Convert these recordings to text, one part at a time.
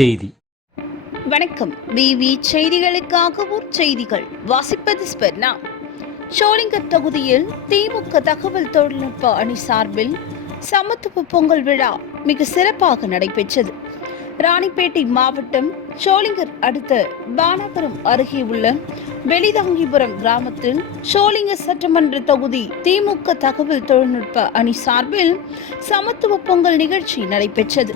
செய்தி. வணக்கம். விவி செய்திகளுக்காக செய்திகள் வாசிப்பது ஸ்பெர்னா. சோளிங்கர் தொகுதியில் திமுக தகவல் தொழில்நுட்ப அணி சார்பில் சமத்துவ பொங்கல் விழா மிக சிறப்பாக நடைபெற்றது. ராணிப்பேட்டை மாவட்டம் சோளிங்கர் அடுத்த பானாபுரம் அருகே உள்ள வெளிதாங்கிபுரம் கிராமத்தில் சோளிங்கர் சட்டமன்ற தொகுதி திமுக தகவல் தொழில்நுட்ப அணி சார்பில் சமத்துவ பொங்கல் நிகழ்ச்சி நடைபெற்றது.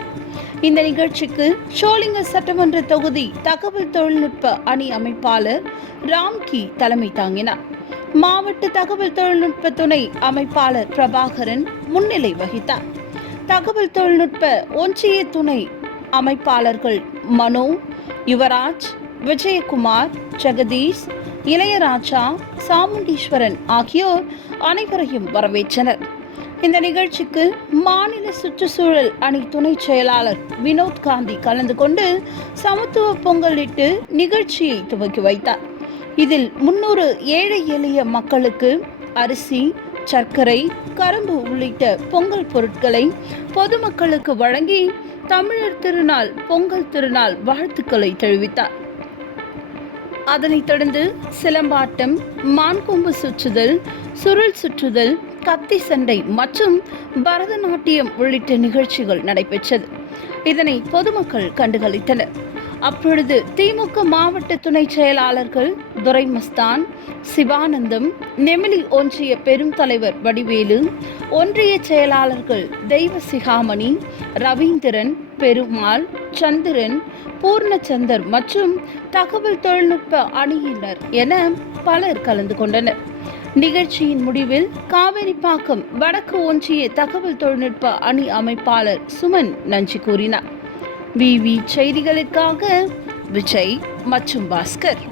இந்த நிகழ்ச்சிக்கு சோளிங்கர் சட்டமன்ற தொகுதி தகவல் தொழில்நுட்ப அணி அமைப்பாளர் ராம்கி தலைமை தாங்கினார். மாவட்ட தகவல் தொழில்நுட்ப துணை அமைப்பாளர் பிரபாகரன் முன்னிலை வகித்தார். தகவல் தொழில்நுட்ப ஒன்றிய துணை அமைப்பாளர்கள் மனோ, யுவராஜ், விஜயகுமார், ஜெகதீஷ், இளையராஜா, சாமுண்டீஸ்வரன் ஆகியோர் அனைவரையும் வரவேற்றனர். இந்த நிகழ்ச்சிக்கு மாநில சுற்றுச்சூழல் அணி துணை செயலாளர் வினோத் காந்தி கலந்து கொண்டு சமத்துவ பொங்கலிட்டு நிகழ்ச்சியை துவக்கி வைத்தார். இதில் 300 ஏழை எளிய மக்களுக்கு அரிசி, சர்க்கரை, கரும்பு உள்ளிட்ட பொங்கல் பொருட்களை பொதுமக்களுக்கு வழங்கி தமிழர் திருநாள் பொங்கல் திருநாள் வாழ்த்துக்களை தெரிவித்தார். அதனைத் தொடர்ந்து சிலம்பாட்டம், மான்கொம்பு சுற்றுதல், சுருள் சுற்றுதல், கத்தி சண்டை மற்றும் பரதநாட்டியம் உள்ளிட்ட நிகழ்ச்சிகள் நடைபெற்றது. இதனை பொதுமக்கள் கண்டுகளித்தனர். அப்பொழுது திமுக மாவட்ட துணை செயலாளர்கள் துரைமஸ்தான், சிவானந்தம், நெமிலி ஒன்றிய பெரும் தலைவர் வடிவேலு, ஒன்றிய செயலாளர்கள் தெய்வ சிகாமணி, ரவீந்திரன், பெருமாள், சந்திரன், பூர்ணச்சந்தர் மற்றும் தகவல் தொழில்நுட்ப அணியினர் என பலர் கலந்து கொண்டனர். நிகழ்ச்சியின் முடிவில் காவேரிப்பாக்கம் வடக்கு ஒன்றிய தகவல் தொழில்நுட்ப அணி அமைப்பாளர் சுமன் நன்றி கூறினார். விவி செய்திகளுக்காக விஜய் மற்றும் பாஸ்கர்.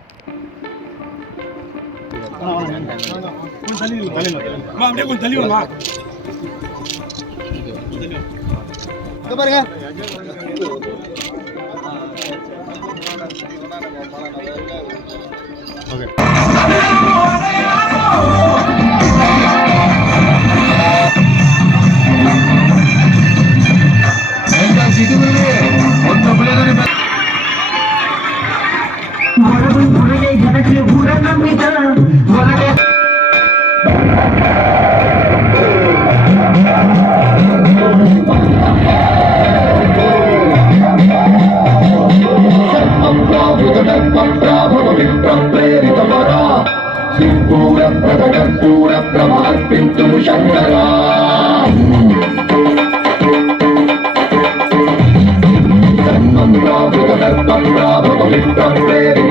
Bravo,